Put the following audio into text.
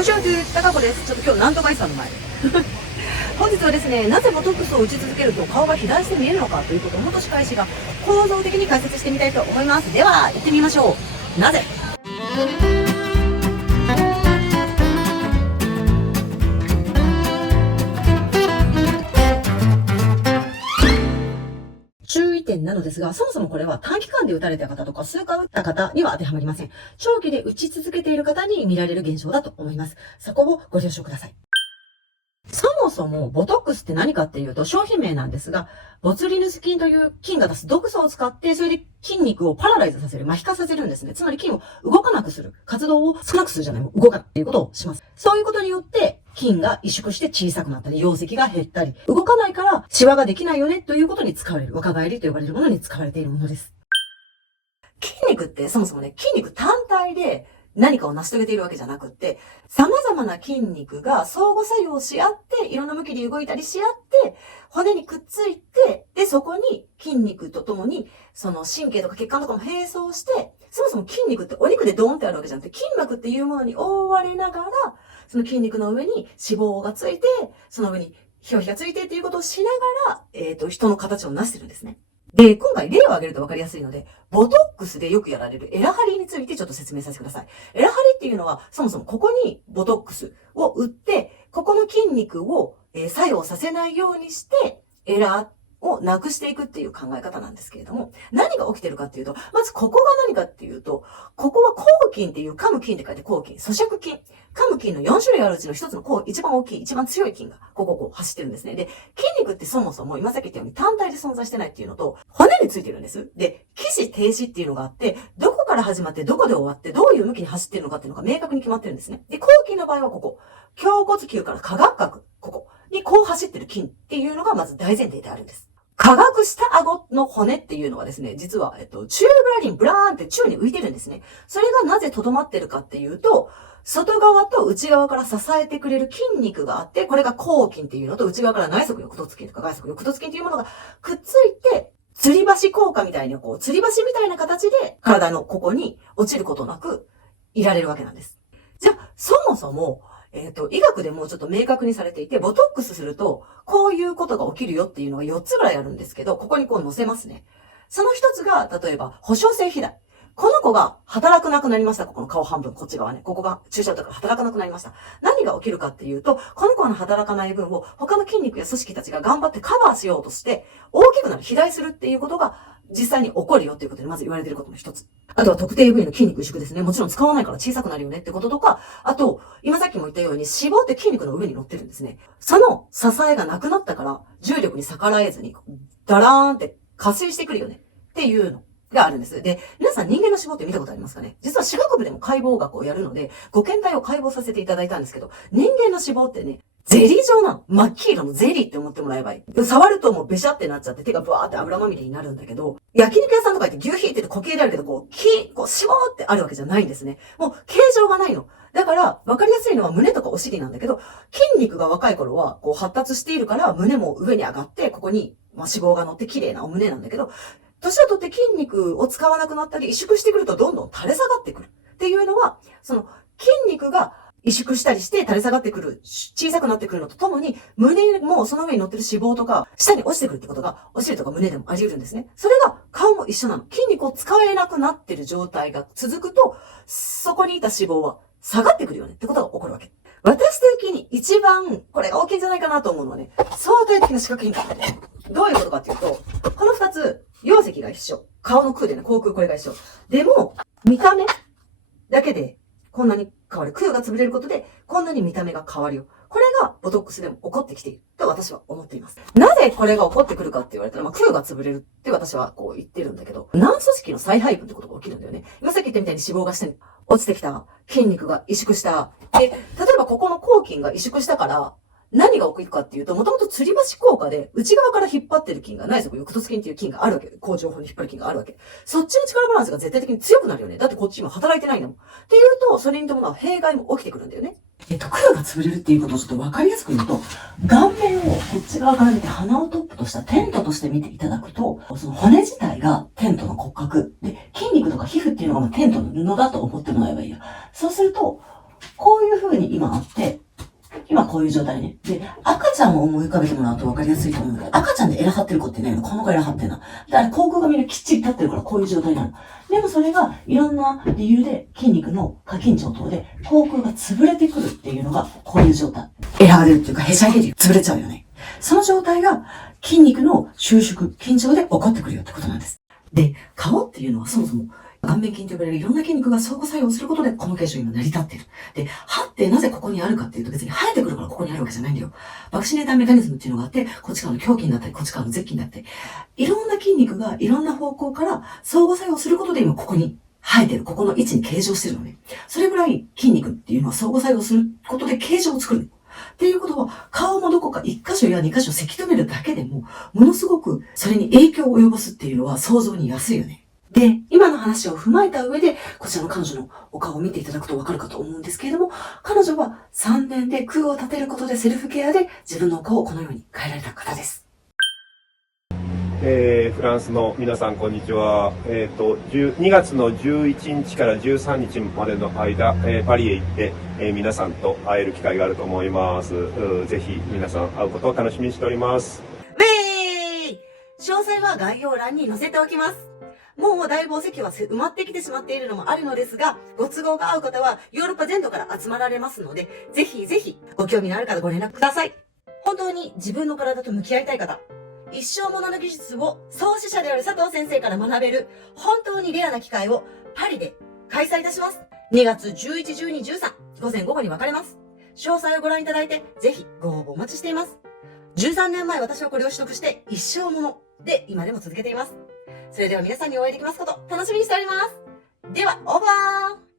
ボンジュール高子です。ちょっと今日なんとかいさんの前本日はですね、なぜボトックスを打ち続けると顔が肥大して見えるのかということを元歯科医師が構造的に解説してみたいと思います。では行ってみましょう。なぜ注意点なのですが、そもそもこれは短期間で打たれた方とか数回打った方には当てはまりません。長期で打ち続けている方に見られる現象だと思います。そこをご了承ください。そもそもボトックスって何かっていうと商品名なんですが、ボツリヌス菌という菌が出す毒素を使って、それで筋肉をパラライズさせる、麻痺化させるんですね。つまり筋を動かなくする、活動を少なくするじゃない、動かないっていうことをします。そういうことによって、筋が萎縮して小さくなったり、容積が減ったり、動かないからシワができないよねということに使われる、若返りと呼ばれるものに使われているものです。筋肉ってそもそもね、筋肉単体で何かを成し遂げているわけじゃなくって、様々な筋肉が相互作用し合って、いろんな向きで動いたりし合って、骨にくっついて、で、そこに筋肉とともに、その神経とか血管とかも並走して、そもそも筋肉ってお肉でドーンってあるわけじゃなくて、筋膜っていうものに覆われながら、その筋肉の上に脂肪がついて、その上に表皮がついてっていうことをしながら、人の形を成してるんですね。で、今回例を挙げると分かりやすいので、ボトックスでよくやられるエラハリについてちょっと説明させてください。エラハリっていうのは、そもそもここにボトックスを打って、ここの筋肉を作用させないようにして、エラをなくしていくっていう考え方なんですけれども、何が起きてるかっていうと、まずここが何かっていうと、ここは抗筋っていう噛む筋って書いて抗筋、咀嚼筋。噛む筋の4種類あるうちの一つの一番大きい、一番強い筋がここを走ってるんですね。で、筋肉ってそもそも今さっき言ったように単体で存在してないっていうのと、骨についてるんです。で、起死停止っていうのがあって、どこから始まってどこで終わってどういう向きに走ってるのかっていうのが明確に決まってるんですね。で、抗筋の場合はここ、胸骨球から下顎角、ここにこう走ってる筋っていうのがまず大前提であるんです。下顎下顎の骨っていうのはですね、実は、チューブラリン、ブラーンって宙に浮いてるんですね。それがなぜ留まってるかっていうと、外側と内側から支えてくれる筋肉があって、これが後筋っていうのと、内側から内側翼突筋とか外側翼突筋っていうものがくっついて、吊り橋効果みたいに吊り橋みたいな形で体のここに落ちることなくいられるわけなんです。じゃあ、そもそも、医学でもちょっと明確にされていて、ボトックスすると、こういうことが起きるよっていうのが4つぐらいあるんですけど、ここに載せますね。その一つが、例えば、補償性肥大。この子が働くなくなりました。ここの顔半分、こっち側ね。ここが注射とか働かなくなりました。何が起きるかっていうと、この子の働かない分を他の筋肉や組織たちが頑張ってカバーしようとして、大きくなる、肥大するっていうことが実際に起こるよっていうことでまず言われていることの一つ。あとは特定部位の筋肉萎縮ですね。もちろん使わないから小さくなるよねってこととか、あと、今さっきも言ったように脂肪って筋肉の上に乗ってるんですね。その支えがなくなったから重力に逆らえずにダラーンって加水してくるよねっていうのがあるんです。で、皆さん人間の脂肪って見たことありますかね？実は歯学部でも解剖学をやるので、ご検体を解剖させていただいたんですけど、人間の脂肪ってね、ゼリー状なの。真っ黄色のゼリーって思ってもらえばいい。触るともうベシャってなっちゃって手がブワーって油まみれになるんだけど、焼肉屋さんとか行って牛皮って固形であるけど、脂肪ってあるわけじゃないんですね。もう形状がないの。だから、わかりやすいのは胸とかお尻なんだけど、筋肉が若い頃は発達しているから胸も上に上がって、ここに脂肪が乗って綺麗なお胸なんだけど、年を取って筋肉を使わなくなったり、萎縮してくるとどんどん垂れ下がってくる。っていうのは、その筋肉が萎縮したりして垂れ下がってくる、小さくなってくるのとともに、胸もその上に乗ってる脂肪とか、下に落ちてくるってことが、お尻とか胸でもあり得るんですね。それが顔も一緒なの。筋肉を使えなくなってる状態が続くと、そこにいた脂肪は下がってくるよねってことが起こるわけ。私的に一番、これが大きいんじゃないかなと思うのはね、相対的な視覚変化。どういうことかっていうと、この二つ、容積が一緒。顔の空でね、口腔これが一緒。でも、見た目だけでこんなに変わる。空が潰れることで、こんなに見た目が変わるよ。これがボトックスでも起こってきていると私は思っています。なぜこれが起こってくるかって言われたら、空が潰れるって私は言ってるんだけど、軟組織の再配分ってことが起きるんだよね。今さっき言ったみたいに脂肪が下に落ちてきた。筋肉が萎縮した。で、例えばここの抗筋が萎縮したから、何が起きるかっていうと、もともと吊り橋効果で、内側から引っ張ってる筋が内側翼突筋っていう筋があるわけ。甲状腺に引っ張る筋があるわけ。そっちの力バランスが絶対的に強くなるよね。だってこっち今働いてないんだもん。っていうと、それに伴う弊害も起きてくるんだよね。空が潰れるっていうことをちょっと分かりやすく言うと、顔面をこっち側から見て鼻をトップとしたテントとして見ていただくと、その骨自体がテントの骨格で、筋肉とか皮膚っていうのがテントの布だと思ってもらえばいいよ。そうすると、こういう風に今あって、今こういう状態ね。で、赤ちゃんを思い浮かべてもらうと分かりやすいと思うんだけど、赤ちゃんでエラ張ってる子ってね、この子エラ張ってんな。で、あれ、口腔がみんなきっちり立ってるからこういう状態なの。でもそれがいろんな理由で筋肉の過緊張等で口腔が潰れてくるっていうのがこういう状態。エラが出るっていうか、へしゃげるよ。潰れちゃうよね。その状態が筋肉の収縮、緊張で起こってくるよってことなんです。で、顔っていうのはそもそも顔面筋と呼ばれるいろんな筋肉が相互作用することでこの形状に今成り立っている。で、歯ってなぜここにあるかっていうと別に生えてくるからここにあるわけじゃないんだよ。バクシネーターメカニズムっていうのがあって、こっち側の胸筋だったり、こっち側の舌筋だったり、いろんな筋肉がいろんな方向から相互作用することで今ここに生えてる、ここの位置に形状してるのね。それぐらい筋肉っていうのは相互作用することで形状を作るの。っていうことは、顔もどこか1箇所や2箇所せき止めるだけでも、ものすごくそれに影響を及ぼすっていうのは想像に安いよね。で、今の話を踏まえた上で、こちらの彼女のお顔を見ていただくとわかるかと思うんですけれども、彼女は3年で空を立てることでセルフケアで自分のお顔をこのように変えられた方です。フランスの皆さんこんにちは。2月の11日から13日までの間、パリへ行って、皆さんと会える機会があると思います。ぜひ皆さん会うことを楽しみにしております。ウェーイ！詳細は概要欄に載せておきます。もうだいぶお席は埋まってきてしまっているのもあるのですが、ご都合が合う方はヨーロッパ全土から集まられますので、ぜひぜひご興味のある方ご連絡ください。本当に自分の体と向き合いたい方、一生ものの技術を創始者である佐藤先生から学べる本当にレアな機会をパリで開催いたします。2月11、12、13、午前午後に分かれます。詳細をご覧いただいて、ぜひご応募お待ちしています。13年前私はこれを取得して一生もので今でも続けています。それでは皆さんにお会いできますこと楽しみにしております。では、オーバー！